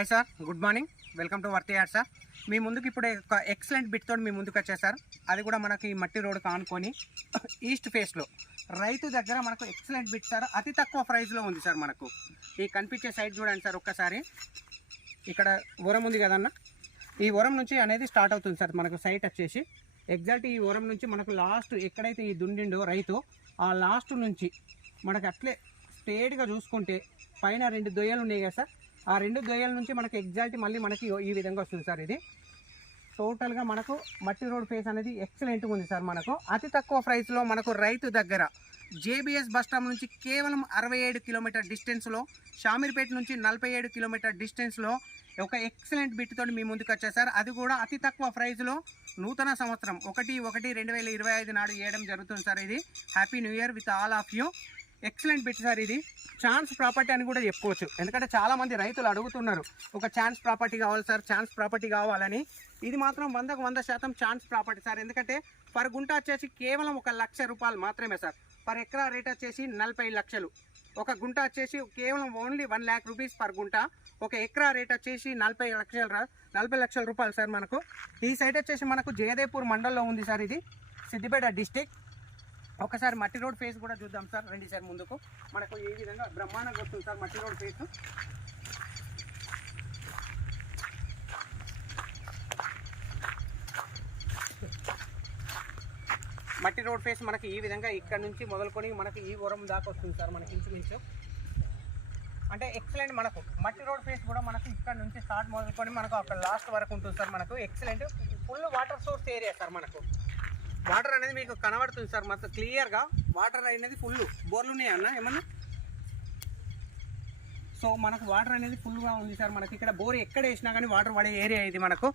Hi sir, good morning. Welcome to worthy ad sir. మీ ముందుకు ఇప్పుడే ఒక ఎక్సలెంట్ బిట్తో మీ ముందుకు వచ్చేసారు. అది కూడా మనకి మట్టి రోడ్ కానుకొని ఈస్ట్ ఫేస్లో రైతు దగ్గర మనకు ఎక్సలెంట్ బిట్ సార్. అతి తక్కువ ప్రైస్లో ఉంది సార్. మనకు ఈ కనిపించే సైట్ చూడండి సార్ ఒక్కసారి. ఇక్కడ వరం ఉంది కదన్న, ఈ వరం నుంచి అనేది స్టార్ట్ అవుతుంది సార్ మనకు సైట్ వచ్చేసి. ఎగ్జాక్ట్ ఈ వరం నుంచి మనకు లాస్ట్ ఎక్కడైతే ఈ దుండిండో రైతు, ఆ లాస్ట్ నుంచి మనకు అట్లే స్ట్రేట్గా చూసుకుంటే పైన 2 దొయ్యలు ఉన్నాయి కదా సార్. ఆ 2 దొయ్యల నుంచి మనకి ఎగ్జాక్ట్ మళ్ళీ మనకి ఈ విధంగా వస్తుంది సార్. ఇది టోటల్గా మనకు మట్టి రోడ్ ఫేస్ అనేది ఎక్సలెంట్గా ఉంది సార్. మనకు అతి తక్కువ ప్రైస్లో మనకు రైతు దగ్గర జేబీఎస్ బస్ స్టాప్ నుంచి కేవలం 67 కిలోమీటర్ డిస్టెన్స్లో, షామీర్పేట నుంచి 47 కిలోమీటర్ డిస్టెన్స్లో ఒక ఎక్సలెంట్ బిట్తో మీ ముందుకు వచ్చేసారు. అది కూడా అతి తక్కువ ప్రైస్లో నూతన సంవత్సరం 1/1/2025 నాడు వేయడం జరుగుతుంది సార్. ఇది happy new year with all of you. Excellent bit sir. ఇది ఛాన్స్ ప్రాపర్టీ అని కూడా చెప్పుకోవచ్చు. ఎందుకంటే చాలామంది రైతులు అడుగుతున్నారు, ఒక ఛాన్స్ ప్రాపర్టీ కావాలి సార్, ఛాన్స్ ప్రాపర్టీ కావాలని. ఇది మాత్రం 100% ఛాన్స్ ప్రాపర్టీ సార్. ఎందుకంటే పర్ గుంట వచ్చేసి కేవలం 1 లక్ష రూపాయలు మాత్రమే సార్. పర్ ఎకరా రేట్ వచ్చేసి 40 లక్షలు. ఒక గుంట వచ్చేసి కేవలం ఓన్లీ 1 lakh రూపీస్ పర్ గుంట. ఒక ఎకరా రేట్ వచ్చేసి 40 లక్షల రూపాయలు సార్. మనకు ఈ సైట్ వచ్చేసి మనకు జయదేపూర్ మండల్లో ఉంది సార్. ఇది సిద్దిపేట డిస్టిక్. ఒకసారి మట్టి రోడ్ ఫేస్ కూడా చూద్దాం సార్. రండి సార్ ముందుకు. మనకు ఈ విధంగా బ్రహ్మాండంగా వస్తుంది సార్ మట్టి రోడ్ ఫేస్. మట్టి రోడ్ ఫేస్ మనకి ఈ విధంగా ఇక్కడ నుంచి మొదలుకొని మనకి ఈ వరం దాకా వస్తుంది సార్. మనకి ఇంచుమించు అంటే ఎక్సలెంట్. మనకు మట్టి రోడ్ ఫేస్ కూడా మనకు ఇక్కడ నుంచి స్టార్ట్ మొదలుకొని మనకు అక్కడ లాస్ట్ వరకు ఉంటుంది సార్. మనకు excellent. Full water source area sir. మనకు వాటర్ అనేది మీకు కనబడుతుంది సార్. మొత్తం క్లియర్గా వాటర్ అనేది ఫుల్. బోర్లు ఉన్నాయా అన్న ఏమన్నా? సో మనకు వాటర్ అనేది ఫుల్గా ఉంది సార్. మనకి ఇక్కడ బోర్ ఎక్కడ వేసినా కానీ వాటర్ పడే ఏరియా ఇది. మనకు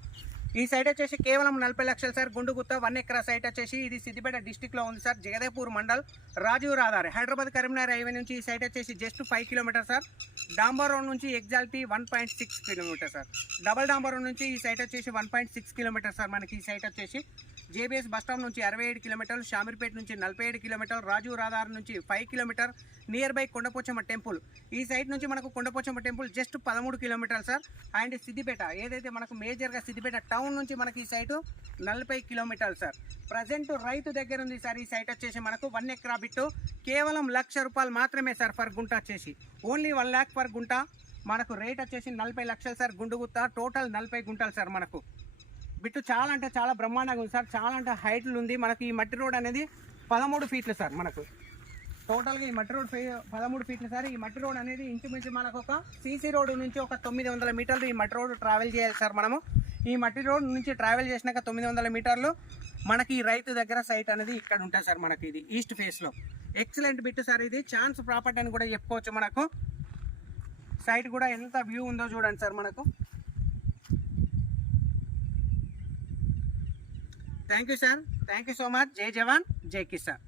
ఈ సైట్ వచ్చేసి కేవలం 40 లక్షలు సార్. గుండుగుత్త 1 ఎకరా సైట్ వచ్చేసి ఇది సిద్దిపేట డిస్టిక్లో ఉంది సార్. జగదేపూర్ మండల్, రాజీవ్ రహదారి, హైదరాబాద్ కరీంనగర్ హైవే నుంచి ఈ సైట్ వచ్చేసి జస్ట్ 5 కిలోమీటర్ సార్. డాంబర్ రోడ్ నుంచి ఎగ్జాక్ట్లీ 1.6 కిలోమీటర్ సార్. డబల్ డాంబర్ రోడ్ నుంచి ఈ సైట్ వచ్చేసి 1.6 కిలోమీటర్ సార్. మనకి ఈ సైట్ వచ్చేసి జేబీఎస్ బస్ స్టాప్ నుంచి 67 కిలోమీటర్లు, షామీర్పేట నుంచి 47 కిలోమీటర్లు, రాజీవ్ రహదారి నుంచి 5 kilometre, near by Kondapochamma temple. ఈ సైట్ నుంచి మనకు కొండపోచమ్మ టెంపుల్ జస్ట్ 13 కిలోమీటర్లు సార్. అండ్ సిద్దిపేట ఏదైతే మనకు మేజర్గా సిద్దిపేట టౌన్ నుంచి మనకి ఈ సైటు 40 కిలోమీటర్లు సార్. ప్రజెంట్ రైతు దగ్గర ఉంది సార్. ఈ సైట్ వచ్చేసి మనకు 1 ఎకరా బిట్టు కేవలం 1 లక్ష రూపాయలు మాత్రమే సార్. పర్ గుంట వచ్చేసి ఓన్లీ 1 lakh పర్ గుంట. మనకు రేట్ వచ్చేసి 40 లక్షలు సార్. గుండుగుత్త టోటల్ 40 గుంటలు సార్. మనకు బిట్టు చాలా అంటే చాలా బ్రహ్మాండంగా ఉంది సార్. చాలా అంటే హైట్లు ఉంది. మనకి ఈ మట్టి రోడ్ అనేది 13 ఫీట్లు సార్. మనకు టోటల్గా ఈ మట్టి రోడ్ 13 ఫీట్లు సార్. ఈ మట్టి రోడ్ అనేది ఇంచుమించు మనకు ఒక సీసీ రోడ్ నుంచి ఒక 900 మీటర్లు ఈ మట్టి రోడ్ ట్రావెల్ చేయాలి సార్. మనము ఈ మట్టి రోడ్ నుంచి ట్రావెల్ చేసినాక 900 మీటర్లు మనకి ఈ రైతు దగ్గర సైట్ అనేది ఇక్కడ ఉంటుంది సార్. మనకి ఇది ఈస్ట్ ఫేస్లో ఎక్సలెంట్ బిట్ సార్. ఇది ఛాన్స్ ప్రాపర్టీ అని కూడా చెప్పుకోవచ్చు. మనకు సైట్ కూడా ఎంత వ్యూ ఉందో చూడండి సార్. మనకు thank you sir. Thank you so much. జై జవాన్, జై కిసాన్.